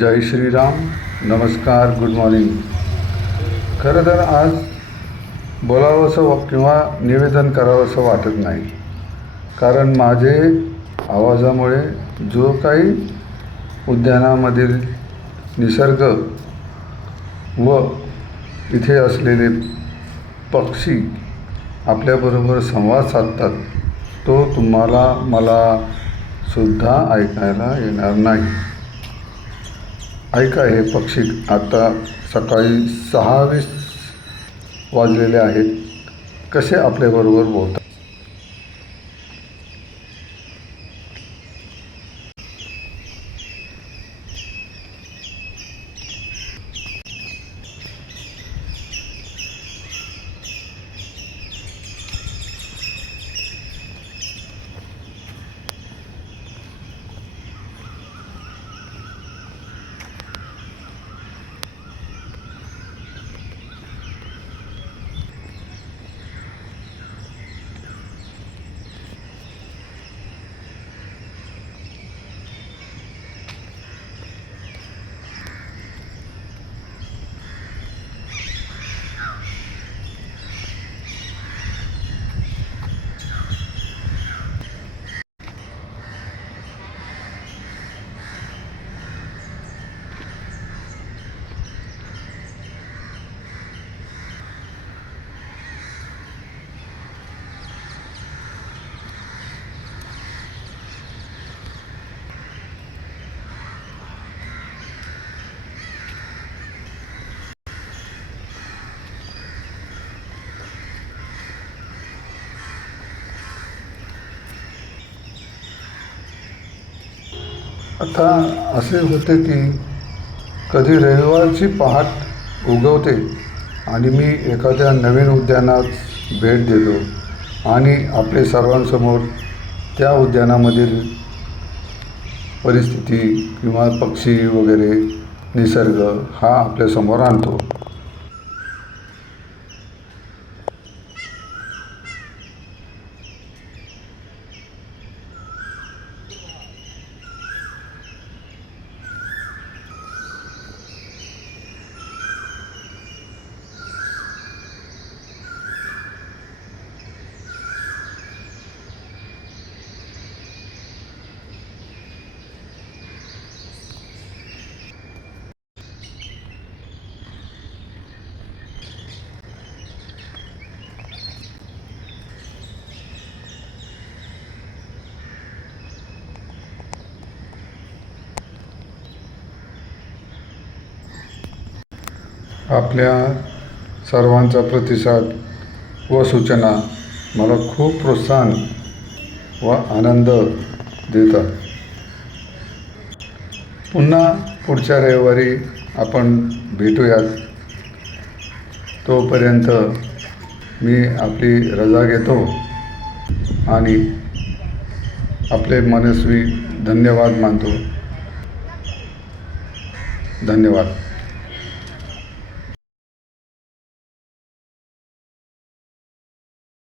जय श्रीराम. नमस्कार. Good morning. खरं तर आज बोलावंसं किंवा निवेदन करावंसं वाटत नाही, कारण माझे आवाजामुळे जो काही उद्यानामधील निसर्ग व इथे असलेले पक्षी आपल्याबरोबर संवाद साधतात तो तुम्हाला मला सुद्धा ऐकायला येणार नाही. ऐका, हे पक्षी आता सकाळी 6:20 वाजलेले आहेत, कसे आपल्याबरोबर बोलतात. आता असे होते की कधी रविवारची पहाट उगवते आणि मी एखाद्या नवीन उद्यानात भेट देतो आणि आपले सर्वांसमोर त्या उद्यानामधील परिस्थिती किंवा पक्षी वगैरे निसर्ग हा आपल्यासमोर आणतो. आपल्या सर्वांचा प्रतिसाद व सूचना मला खूप प्रोत्साहन व आनंद देतात. पुन्हा पुढच्या रविवारी आपण भेटूयात. तोपर्यंत मी आपली रजा घेतो आणि आपले मनस्वी धन्यवाद मानतो. धन्यवाद.